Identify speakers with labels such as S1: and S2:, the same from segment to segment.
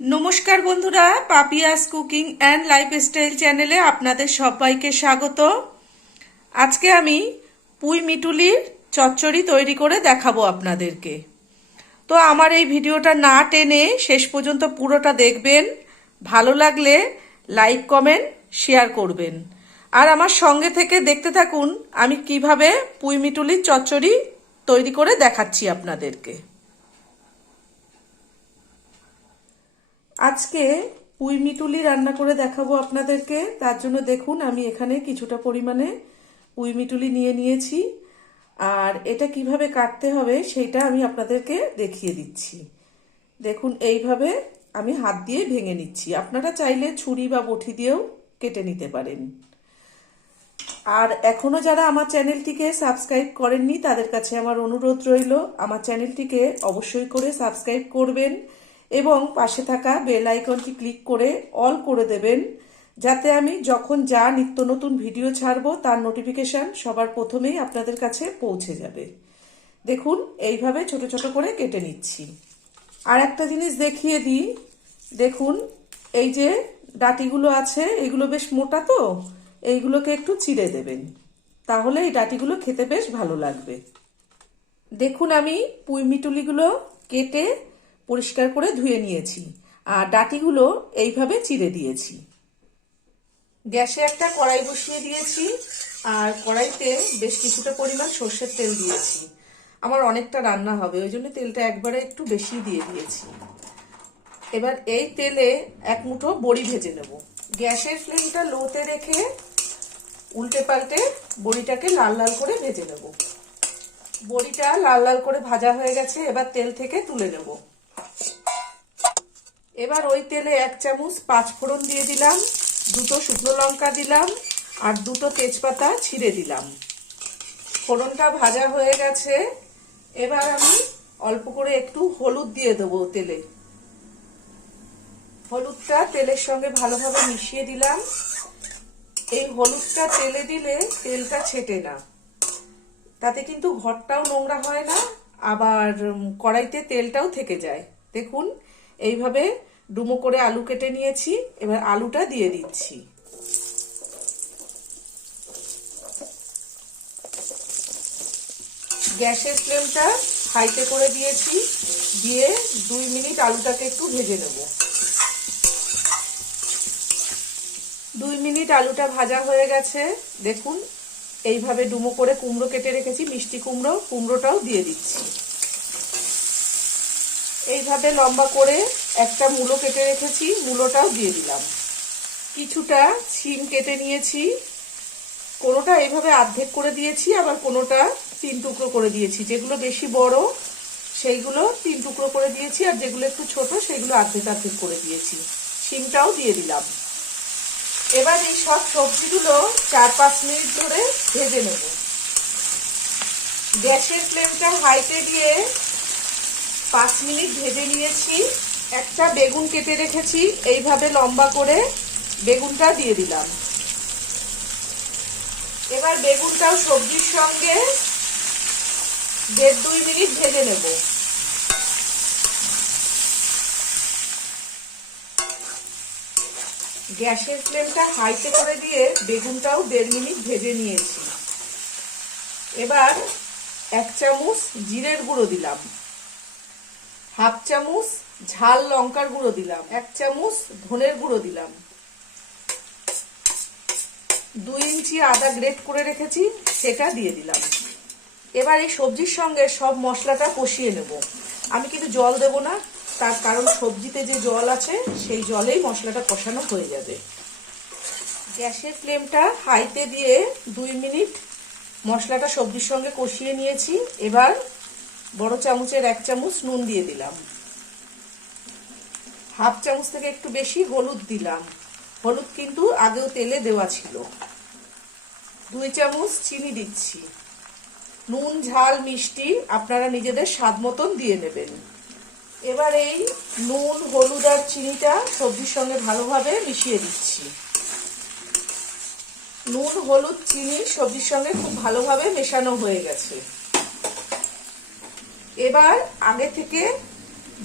S1: নমস্কার বন্ধুরা, Papiya's cooking and lifestyle চ্যানেলে আপনাদের সবাইকে স্বাগত। আজকে আমি পুঁই মিটুলির চচ্চড়ি তৈরি করে দেখাবো আপনাদেরকে। তো আমার এই ভিডিওটা না টেনে শেষ পর্যন্ত পুরোটা দেখবেন, ভালো লাগলে লাইক, কমেন্ট, শেয়ার করবেন। আর আমার সঙ্গে থেকে দেখতে থাকুন, আমি কীভাবে পুঁই মিটুলির চচ্চড়ি তৈরি করে দেখাচ্ছি আপনাদেরকে। আজকে পুঁই মিটুলি রান্না করে দেখাবো আপনাদেরকে। তার জন্য দেখুন, আমি এখানে কিছুটা পরিমাণে পুঁই মিটুলি নিয়ে নিয়েছি। আর এটা কীভাবে কাটতে হবে সেটা আমি আপনাদেরকে দেখিয়ে দিচ্ছি। দেখুন, এইভাবে আমি হাত দিয়ে ভেঙে নিচ্ছি। আপনারা চাইলে ছুরি বা বটি দিয়েও কেটে নিতে পারেন। আর এখনও যারা আমার চ্যানেলটিকে সাবস্ক্রাইব করেননি, তাদের কাছে আমার অনুরোধ রইল, আমার চ্যানেলটিকে অবশ্যই করে সাবস্ক্রাইব করবেন। এবং পাশে থাকা বেল আইকনটি ক্লিক করে অল করে দেবেন। যাতে আমি যখন যা নিত্য নতুন ভিডিও ছাড়ব, তার নোটিফিকেশন সবার প্রথমেই আপনাদের কাছে পৌঁছে যাবে। দেখুন, এইভাবে ছোট ছোট করে কেটে নিচ্ছি। আর একটা জিনিস দেখিয়ে দিই। দেখুন, এই যে ডাটিগুলো আছে, এগুলো বেশ মোটা তো, এইগুলোকে একটু চিড়ে দেবেন। তাহলে এই ডাটিগুলো খেতে বেশ ভালো লাগবে। দেখুন, আমি পুঁই মিটুলিগুলো কেটে পরিষ্কার করে ধুয়ে নিয়েছি। আর ডাটিগুলো এইভাবে চিড়ে দিয়েছি। গ্যাসে একটা কড়াই বসিয়ে দিয়েছি। আর কড়াইতে বেশ কিছুটা পরিমাণ সর্ষের তেল দিয়েছি। আমার অনেকটা রান্না হবে, ওই জন্য তেলটা একবারে একটু বেশি দিয়ে দিয়েছি। এবার এই তেলে এক মুঠো বড়ি ভেজে নেব। গ্যাসের ফ্লেমটা লোতে রেখে উল্টে পাল্টে বড়িটাকে লাল লাল করে ভেজে নেব। বড়িটা লাল লাল করে ভাজা হয়ে গেছে, এবার তেল থেকে তুলে নেব। এবার ওই তেলে এক চামচ পাঁচ ফোড়ন দিয়ে দিলাম, দুটো শুকনো লঙ্কা দিলাম, আর দুটো তেজপাতা ছিঁড়ে দিলাম। ফোড়নটা ভাজা হয়ে গেছে। এবার আমি অল্প করে একটু হলুদ দিয়ে দেবো তেলে। হলুদটা তেলের সঙ্গে ভালোভাবে মিশিয়ে দিলাম। এই হলুদটা তেলে দিলে তেলটা ছেটে না। তাতে কিন্তু ঘরটাও নোংরা হয় না, আবার কড়াইতে তেলটাও থেকে যায়। দেখুন, এইভাবে ডুমো করে আলু কেটে নিয়েছি, এবার আলুটা দিয়ে দিচ্ছি। গ্যাসের ফ্লেমটা হাইতে করে দিয়েছি, দিয়ে দুই মিনিট আলুটাকে একটু ভেজে নেব। দুই মিনিট আলুটা ভাজা হয়ে গেছে, দেখুন, এইভাবে ডুমো করে কুমড়ো কেটে রেখেছি, মিষ্টি কুমড়ো, কুমড়োটাও দিয়ে দিচ্ছি। এইভাবে লম্বা করে একটা মূলো কেটে রেখেছি, মূলোটাও দিয়ে দিলাম। কিছুটা ছিম কেটে নিয়েছি, কোনোটা এইভাবে অর্ধেক করে দিয়েছি, আবার কোনোটা তিন টুকরো করে দিয়েছি। যেগুলো বেশি বড়, সেইগুলো তিন টুকরো করে দিয়েছি, আর যেগুলো একটু ছোট সেগুলো অর্ধেক আর্ধেক করে দিয়েছি। শিমটাও দিয়ে দিলাম। এবার এই সব সবজিগুলো চার পাঁচ মিনিট ধরে ভেজে নেব। গ্যাসের ফ্লেমটা হাইতে দিয়ে পাঁচ মিনিট ভেজে নিয়েছি। একটা বেগুন কেটে রেখেছি। এইভাবে লম্বা করে বেগুনটা দিয়ে দিলাম। এবার বেগুনটাও সবজির সঙ্গে দেড় দুই মিনিট ভেজে নেব। গ্যাসের ফ্লেমটা হাইতে করে দিয়ে বেগুনটাও দেড় মিনিট ভেজে নিয়েছি। এবার এক চামচ জিরের গুঁড়ো দিলাম। হাফ চামচ ঝাল লঙ্কার গুঁড়ো দিলাম, এক চামচ ধনের গুঁড়ো দিলাম। দুই ইঞ্চি আদা গ্রেট করে রেখেছি, সেটা দিয়ে দিলাম। এবার এই সবজির সঙ্গে সব মশলাটা কষিয়ে নেব। আমি কিন্তু জল দেব না, তার কারণ সবজিতে যে জল আছে, সেই জলেই মশলাটা কষানো হয়ে যাবে। গ্যাসের ফ্লেমটা হাইতে দিয়ে দুই মিনিট মশলাটা সবজির সঙ্গে কষিয়ে নিয়েছি। এবার বড় চামচের এক চামচ নুন দিয়ে দিলাম। হাফ চামচ থেকে একটু বেশি হলুদ দিলাম। হলুদ কিন্তু আগেও তেলে দেওয়া ছিল। দুই চামচ চিনি দিচ্ছি। নুন, ঝাল, মিষ্টি আপনারা নিজেদের স্বাদ মতন দিয়ে নেবেন। এবার এই নুন, হলুদ আর চিনিটা সবজির সঙ্গে ভালোভাবে মিশিয়ে দিচ্ছি। নুন, হলুদ, চিনি সবজির সঙ্গে খুব ভালোভাবে মেশানো হয়ে গেছে। এবার আগে থেকে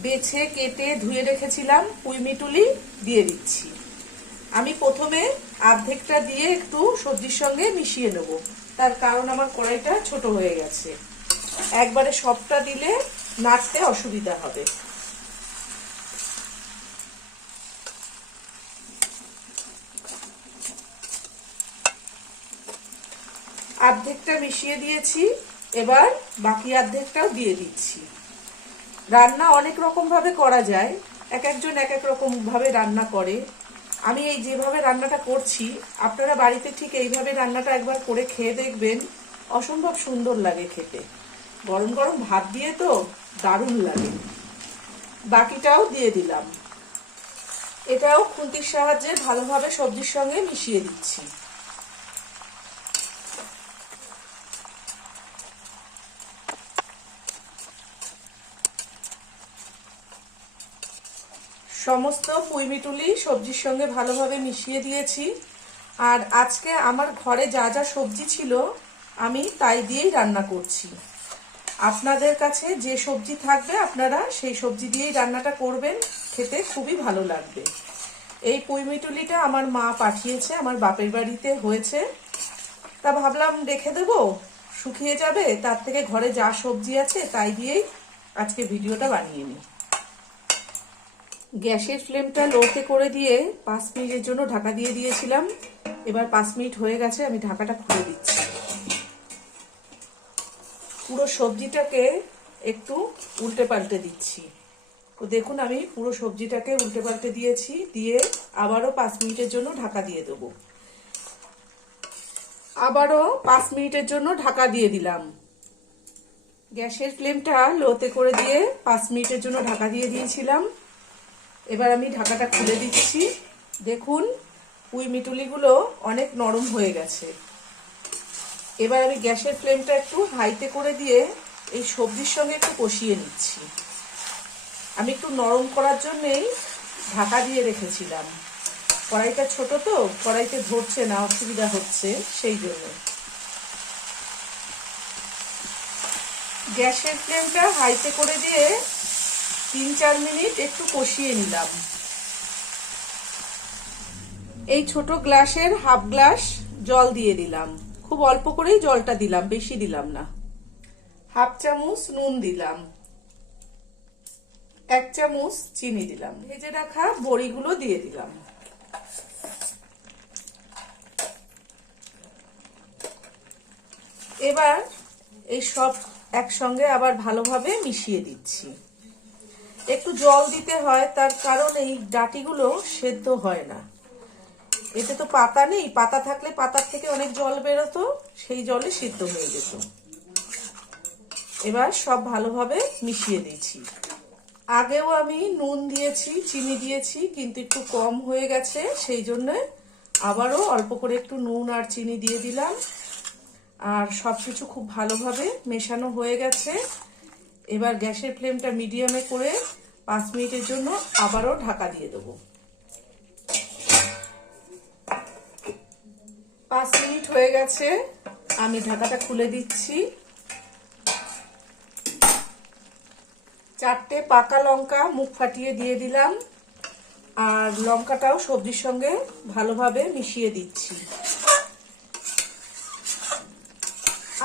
S1: বেছে, কেটে, ধুয়ে রেখেছিলাম, পুঁই মিটুলি দিয়ে দিচ্ছি। আমি প্রথমে অর্ধেকটা দিয়ে একটু সবজির সঙ্গে মিশিয়ে নেব। তার কারণ আমার কড়াইটা ছোট হয়ে গেছে। একবারে সবটা দিলে নাড়তে অসুবিধা হবে। অর্ধেকটা মিশিয়ে দিয়েছি। এবার বাকি অর্ধেকটাও দিয়ে দিচ্ছি। রান্না অনেক রকম ভাবে করা যায়। এক একজন এক এক রকম ভাবে রান্না করে। আমি এই যেভাবে রান্নাটা করছি, আপনারা বাড়িতে ঠিক এইভাবে রান্নাটা একবার করে খেয়ে দেখবেন, অসম্ভব সুন্দর লাগে খেতে। গরম গরম ভাত দিয়ে তো দারুণ লাগে। বাকিটাও দিয়ে দিলাম। এটাও খুন্তির সাহায্যে ভালোভাবে সবজির সঙ্গে মিশিয়ে দিচ্ছি। সমস্ত পুঁইমিটুলি সবজির সঙ্গে ভালোভাবে মিশিয়ে দিয়েছি। আর আজকে আমার ঘরে যা যা সবজি ছিল, আমি তাই দিয়েই রান্না করছি। আপনাদের কাছে যে সবজি থাকবে, আপনারা সেই সবজি দিয়েই রান্নাটা করবেন। খেতে খুবই ভালো লাগবে। এই পুঁইমিটুলিটা আমার মা পাঠিয়েছে, আমার বাপের বাড়িতে হয়েছে। তা ভাবলাম রেখে দেবো, শুকিয়ে যাবে, তার থেকে ঘরে যা সবজি আছে তাই দিয়েই আজকে ভিডিওটা বানিয়ে নিই। গ্যাসের ফ্লেমটা লোতে করে দিয়ে পাঁচ মিনিটের জন্য ঢাকা দিয়ে দিয়েছিলাম। এবার পাঁচ মিনিট হয়ে গেছে, আমি ঢাকাটা খুলে দিচ্ছি। পুরো সবজিটাকে একটু উল্টে পাল্টে দিচ্ছি। তো দেখুন, আমি পুরো সবজিটাকে উল্টে পাল্টে দিয়েছি, দিয়ে আবারও পাঁচ মিনিটের জন্য ঢাকা দিয়ে দেবো। আবারও পাঁচ মিনিটের জন্য ঢাকা দিয়ে দিলাম। গ্যাসের ফ্লেমটা লোতে করে দিয়ে পাঁচ মিনিটের জন্য ঢাকা দিয়ে দিয়েছিলাম। এবার আমি ঢাকাটা খুলে দিচ্ছি। দেখুন পুঁই মিটুলিগুলো অনেক নরম হয়ে গেছে। এবার আমি গ্যাসের ফ্লেমটা একটু হাইতে করে দিয়ে এই সবজির সঙ্গে একটু কষিয়ে নিচ্ছি। আমি একটু নরম করার জন্যেই ঢাকা দিয়ে রেখেছিলাম। কড়াইটা ছোট তো, কড়াইতে ধরছে না, অসুবিধা হচ্ছে সেই জন্য। গ্যাসের ফ্লেমটা হাইতে করে দিয়ে তিন চার মিনিট একটু কষিয়ে নিলাম। এই ছোট গ্লাসের হাফ গ্লাস জল দিয়ে দিলাম। খুব অল্প করেই জলটা দিলাম, বেশি দিলাম না। হাফ চামচ নুন দিলাম। এক চামচ চিনি দিলাম। ভেজে রাখা বড়িগুলো দিয়ে দিলাম। এবার এই সব একসঙ্গে আবার ভালোভাবে মিশিয়ে দিচ্ছি। একটু জল দিতে হয়, তার কারণ এই ডাটিগুলো সেদ্ধ হয় না। এতে তো পাতা নেই, পাতা থাকলে পাতার থেকে অনেক জল বেরোতো, সেই জলে সিদ্ধ হয়ে যেত। এবার সব ভালোভাবে মিশিয়ে দিয়েছি। আগেও আমি নুন দিয়েছি, চিনি দিয়েছি, কিন্তু একটু কম হয়ে গেছে, সেই জন্য আবারও অল্প করে একটু নুন আর চিনি দিয়ে দিলাম। আর সব কিছু খুব ভালোভাবে মেশানো হয়ে গেছে। এবার গ্যাসের ফ্লেমটা মিডিয়ামে করে পাঁচ মিনিটের জন্য আবারও ঢাকা দিয়ে দেবো। পাঁচ মিনিট হয়ে গেছে, আমি ঢাকাটা খুলে দিচ্ছি। চারটে পাকা লঙ্কা মুখ ফাটিয়ে দিয়ে দিলাম, আর লঙ্কাটাও সবজির সঙ্গে ভালোভাবে মিশিয়ে দিচ্ছি।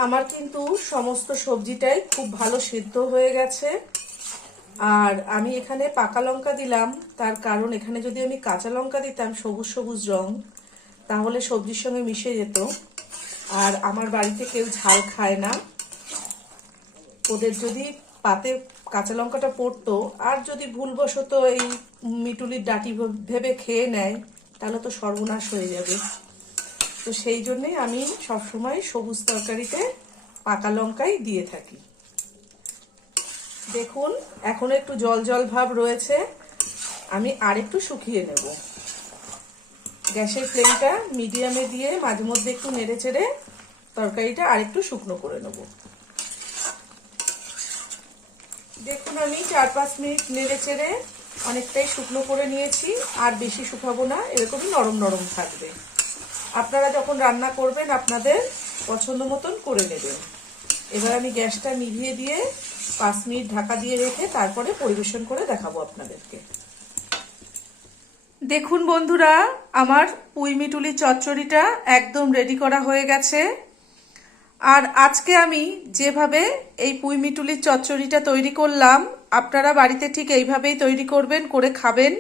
S1: আমার কিন্তু সমস্ত সবজিটাই খুব ভালো সিদ্ধ হয়ে গেছে। আর আমি এখানে পাকা লঙ্কা দিলাম। তার কারণ এখানে যদি আমি কাঁচা লঙ্কা দিতাম সবুজ সবুজ রং, তাহলে সবজির সঙ্গে মিশে যেত। আর আমার বাড়িতে কেউ ঝাল খায় না। ওদের যদি পাতে কাঁচা লঙ্কাটা পড়তো, আর যদি ভুলবশত এই মিটুলির ডাটি ভেবে খেয়ে নেয়, তাহলে তো সর্বনাশ হয়ে যাবে। তো সেই জন্যে আমি সবসময় সবুজ তরকারিতে পাকা লঙ্কাই দিয়ে থাকি। দেখুন, এখন একটু জল জল ভাব রয়েছে। আমি আরেকটু শুকিয়ে নেব। গ্যাসের ফ্লেমটা মিডিয়ামে দিয়ে মাঝে মধ্যে একটু নেড়ে চেড়ে তরকারিটা আরেকটু শুকনো করে নেব। দেখুন, আমি চার পাঁচ মিনিট নেড়ে চেড়ে অনেকটাই শুকনো করে নিয়েছি। আর বেশি শুকাবো না, এরকমই নরম নরম থাকবে। আপনারা যখন রান্না করবেন, আপনাদের পছন্দ মতন করে নেবেন। এবার আমি গ্যাসটা নিভিয়ে দিয়ে পাঁচ মিনিট ঢাকা দিয়ে রেখে তারপরে পরিবেশন করে দেখাবো আপনাদেরকে। দেখুন বন্ধুরা, আমার পুঁই মিটুলি চচ্চড়িটা একদম রেডি করা হয়ে গেছে। আর আজকে আমি যেভাবে এই পুঁই মিটুলির চচ্চড়িটা তৈরি করলাম, আপনারা বাড়িতে ঠিক এইভাবেই তৈরি করবেন, করে খাবেন।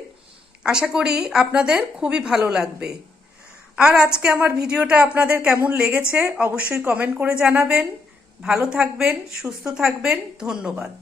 S1: আশা করি আপনাদের খুবই ভালো লাগবে। আর আজকে আমার ভিডিওটা আপনাদের কেমন লেগেছে অবশ্যই কমেন্ট করে জানাবেন। ভালো থাকবেন, সুস্থ থাকবেন, ধন্যবাদ।